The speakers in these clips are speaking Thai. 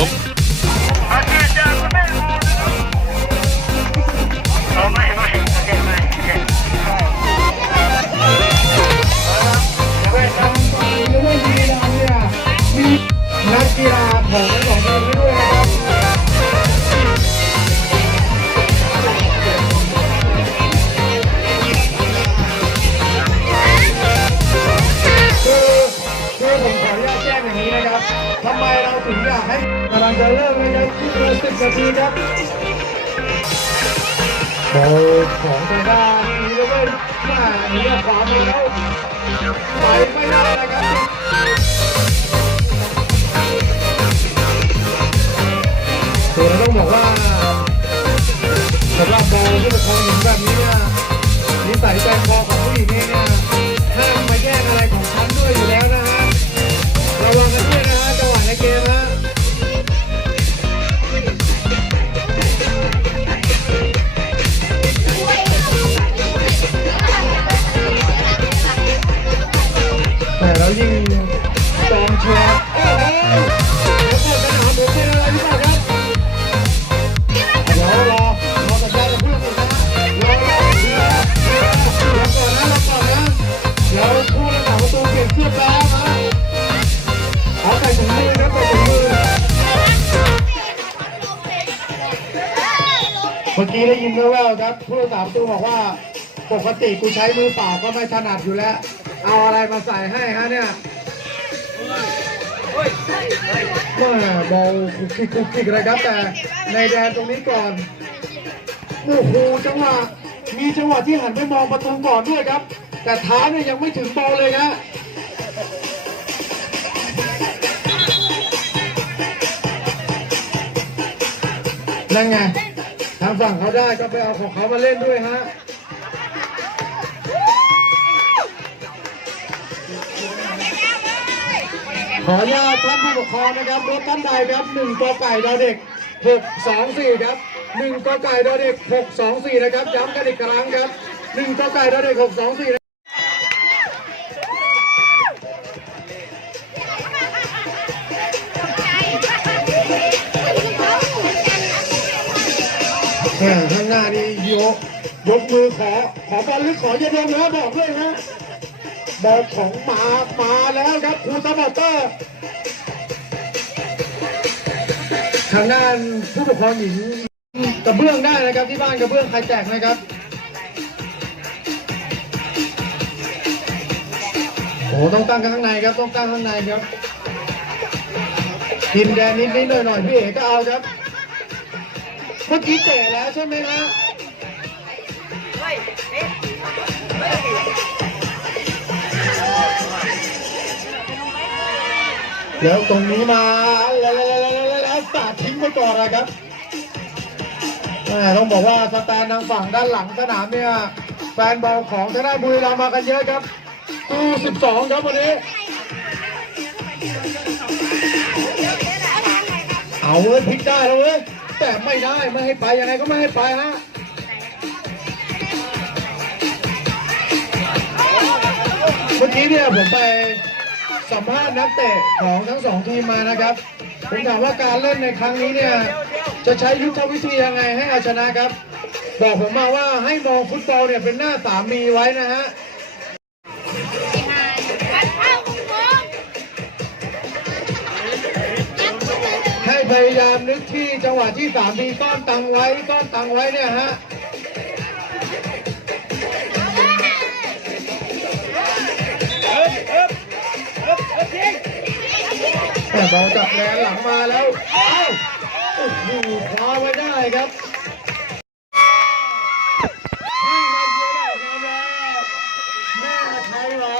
ำ จะเริ่มนะครับที่เกินสิบนาทีครับโดยของทางด้านนี้ก็เป็นมาเนีขวามือแล้วไป มื่อกี้ได้ยินแว่วๆครับผู้รักษาประตูบอกว่าปกติกูใช้มือเปล่าก็ไม่ถนัดอยู่แล้ว เอาอะไรมาใส่ให้ฮะเนี่ยแม่บอลคุกคิกคุกคิกเลยครับ แต่ในแดนตรงนี้ก่อนโอ้โหจังหวะมีจังหวะที่หันไปมองประตูก่อนด้วยครับ แต่เท้าเนี่ยยังไม่ถึงบอลเลยครับนั่นไง ทางฝั่งเขาได้ก็ไปเอาของเขามาเล่นด้วยฮะขออนุญาตท่านผู้ปกครองนะครับรถท่านใดครับหนึ่งกอไก่ดาวเด็กหกสองสี่ครับหนึ่งกอไก่ดาวเด็กหกสองสี่นะครับย้ำกันอีกครั้งครับหนึ่งกอไก่ดาวเด็กหกสองสี่ แม่ข้างหน้านี่ยกยกมือขอขอบอลหรือขอเย็นลงนะบอกด้วยนะบอลของมามาแล้วครับครูสมอเตอร์ทางด้านผู้ปกครองหญิงกระเบื้องได้นะครับที่บ้านกระเบื้องใครแตกนะครับโอ้ต้องตั้งข้างในครับต้องตั้งข้างในครับกินแดนนิดนิดหน่อยหน่อยพี่เอกก็เอาครับ เมื่อกี้เตะแล้วใช่ไหมฮะแล้วตรงนี้มาแล้วแล้วแล้วแล้วสาดทิ้งไปก่อนนะครับต้องบอกว่าสแตนทางฝั่งด้านหลังสนามเนี่ยแฟนบอลของทางด้านบุรีรัมย์มากันเยอะครับตู้12 ครับวันนี้ เอาเว้ยพลิกได้แล้วเว้ย แต่ไม่ได้ไม่ให้ไปยังไงก็ไม่ให้ไปฮะเมื่อกี้เนี่ยผมไปสัมภาษณ์นักเตะของทั้งสองทีมมานะครับผมถามว่าการเล่นในครั้งนี้เนี่ยจะใช้ยุทธวิธียังไงให้เอาชนะครับ บอกผมมาว่าให้มองฟุตบอลเนี่ยเป็นหน้าสามีไว้นะฮะ พยายามนึกที่จังหวะที่สามมีก้อนตังไว้ก้อนตังไว้เนี่ยฮะแต่บอลจับแรงหลังมาแล้วเอ้าโอ้โหคว้าไว้ได้ครับให้มาเชียร์ได้ครับแม่ไทยรอ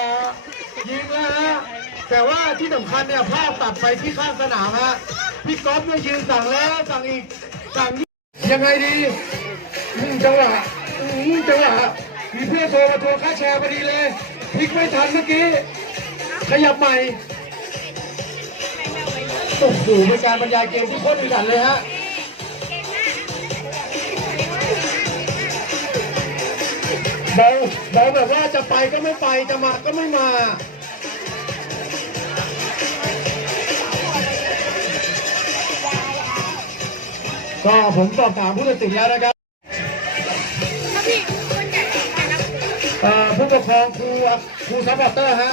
ยิงแล้วฮะแต่ว่าที่สำคัญเนี่ยภาพตัดไปที่ข้างสนามฮะ พี่ก๊อฟเนี่ยยืนสั่งแล้วสั่งอีกสั่งยังไงดีอืมจังหวะอืมจังหวะมีเพื่อนโทรมาโทวงค่าแชร์พอดีเลยพลิกไม่ทันเมื่อกี้ ขยับใหม่โอ้โหเป็นการบรรยายเกมที่โคตรดุดันเลยฮะเบาเบาแบบว่าจะไปก็ไม่ไปจะมาก็ไม่มา ก็ผมสอบถามผู้ตัดสินแล้วนะครับเอ่อผู้ปกครองครูครูซัพพอร์เตอร์ฮะ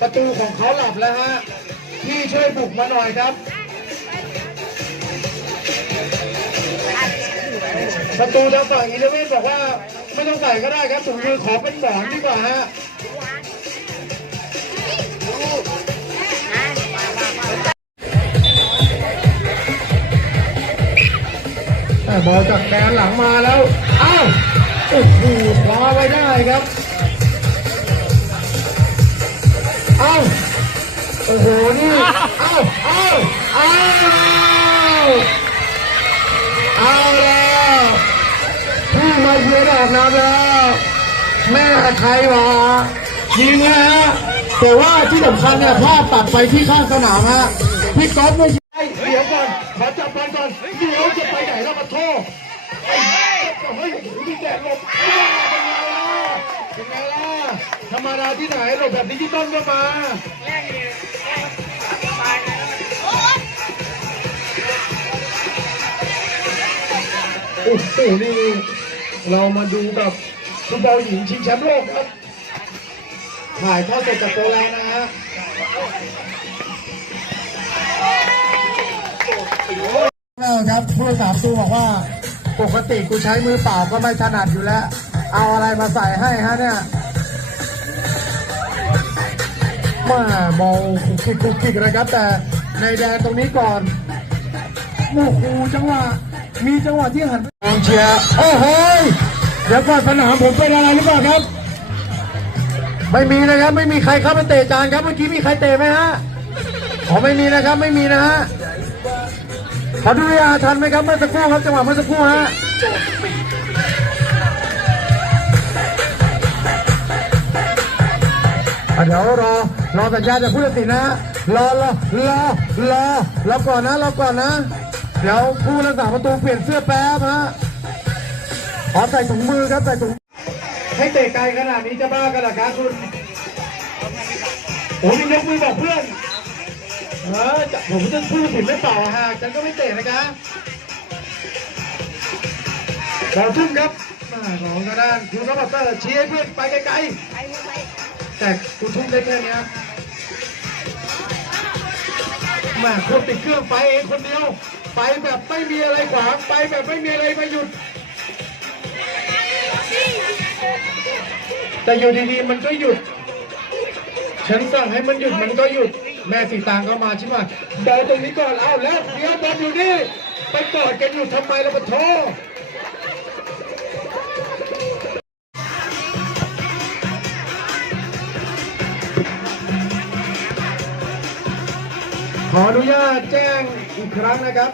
ประตูของเขาหลับแล้วฮะ พี่ช่วยบุกมาหน่อยครับ ประตูทางฝั่งอีเลเว่นบอกว่าไม่ต้องใส่ก็ได้ครับถุงมือขอเป็นหมอนดีกว่าฮะ บอลจากแดนหลังมาแล้ว อ้าว โอ้โหคว้าไว้ได้ครับ อ้าว โอ้โห นี่ อ้าว อ้าว อ้าวเอาแล้วผู้มาเยือนออกนำแล้ว แม่ใครวะยิงนะฮะแต่ว่าที่สำคัญเนี่ยภาพตัดไปที่ข้างสนามฮะพี่ก๊อฟไม่ใช่ เฮ้ยมีแดดหลบเป็นไงล่ะเป็นไงล่ะธรรมดาที่ไหนหลบแบบดิจิตอลก็มาโอ้โหนี่เรามาดูกับฟุตบอลหญิงชิงแชมป์โลกครับ ถ่ายทอดสดจากโปแลนด์นะฮะครับผู้รักษาประตูบอกว่า ปกติกูใช้มือเปล่าก็ไม่ถนัดอยู่แล้ว เอาอะไรมาใส่ให้ฮะเนี่ยมาบอลคุกคิกคุกคิกนะครับ แต่ในแดนตรงนี้ก่อนโอ้โหจังหวะมีจังหวะที่หันไปกองเชียร์โอ้โหยเดี๋ยวก่อนสนามผมเป็นอะไรหรือเปล่าครับ ไม่มีนะครับ ไม่มีใครเข้าไปเตะจานครับเมื่อกี้มีใครเตะไหมฮะอ๋อไม่มีนะครับ ไม่มีนะฮะ ขอดูเวลาทันไหมครับเมื่อสักครู่ครับจังหวะเมื่อสักครู่ฮะเดี๋ยวรอรอสัญญาณจากผู้ตัดสินนะรอรอรอรอรอก่อนนะรอก่อนนะ เดี๋ยวผู้รักษาประตูเปลี่ยนเสื้อแป๊บฮะขอใส่ถุงมือครับใส่ถุงให้เตะไกลขนาดนี้จะบ้ากันหรอครับคุณโอ้ยยกมือบอกเพื่อน เออจะผมจะพูดผิดไม่เปล่าฮะฉันก็ไม่เตะนะครับขอทุ่มครับมาของทางด้านครูซัพพอร์ตเตอร์ชี้ให้เพื่อนไปไกลๆแต่กูทุ่มได้แค่เนี้ยแมาคนติดเครื่องไปเองคนเดียว ไปแบบไม่มีอะไรขวางไปแบบไม่มีอะไรมาหยุด แต่อยู่ดีๆมันก็หยุด ฉันสั่งให้มันหยุดมันก็หยุด แม่สีตางก็มาใช่ไหมบอลตรงนี้ก่อนเอาแล้วเดี๋ยวบอลอยู่นี่ไปกอดกันอยู่ทำไมล่ะปะโทขออนุญาตแจ้งอีกครั้งนะครับ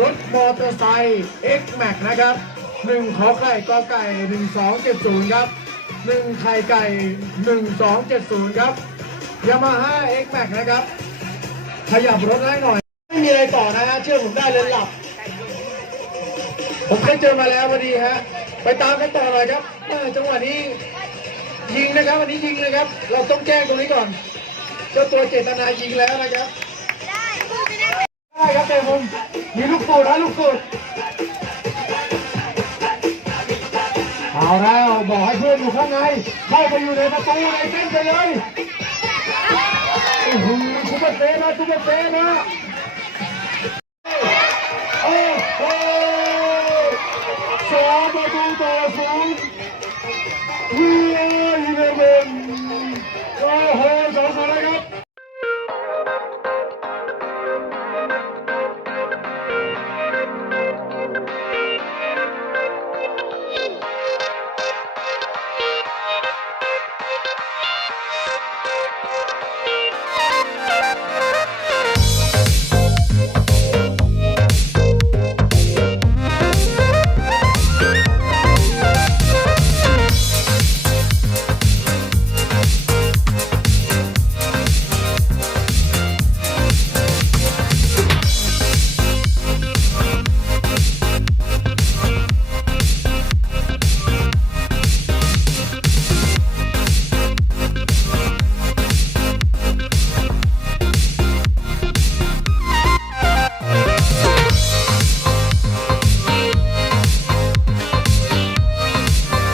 รถมอเตอร์ไซค์ X Max นะครับ1ขอไข่กอไก่1270ครับ1ไข่ไก่1270ครับ ยามาฮ่า X Max นะครับ ขยับรถให้หน่อย ไม่มีอะไรต่อนะฮะ เชื่อผมได้เลยหลับ ผมเคยเจอมาแล้วพอดีฮะ ไปตามกันต่อหน่อยครับจังหวะนี้ ยิงนะครับวันนี้ยิงนะครับ เราต้องแจ้งตรงนี้ก่อน เจ้าตัวเจตนายิงแล้วนะครับได้ครับเตะมุมมีลูกสูดนะลูกสูดเอาแล้วบอกให้เพื่อนอยู่ข้างในเข้าไปอยู่ในประตูในเส้นไปเลย Tuba pena, tuba pena. Oh, oh. Sábado do azul.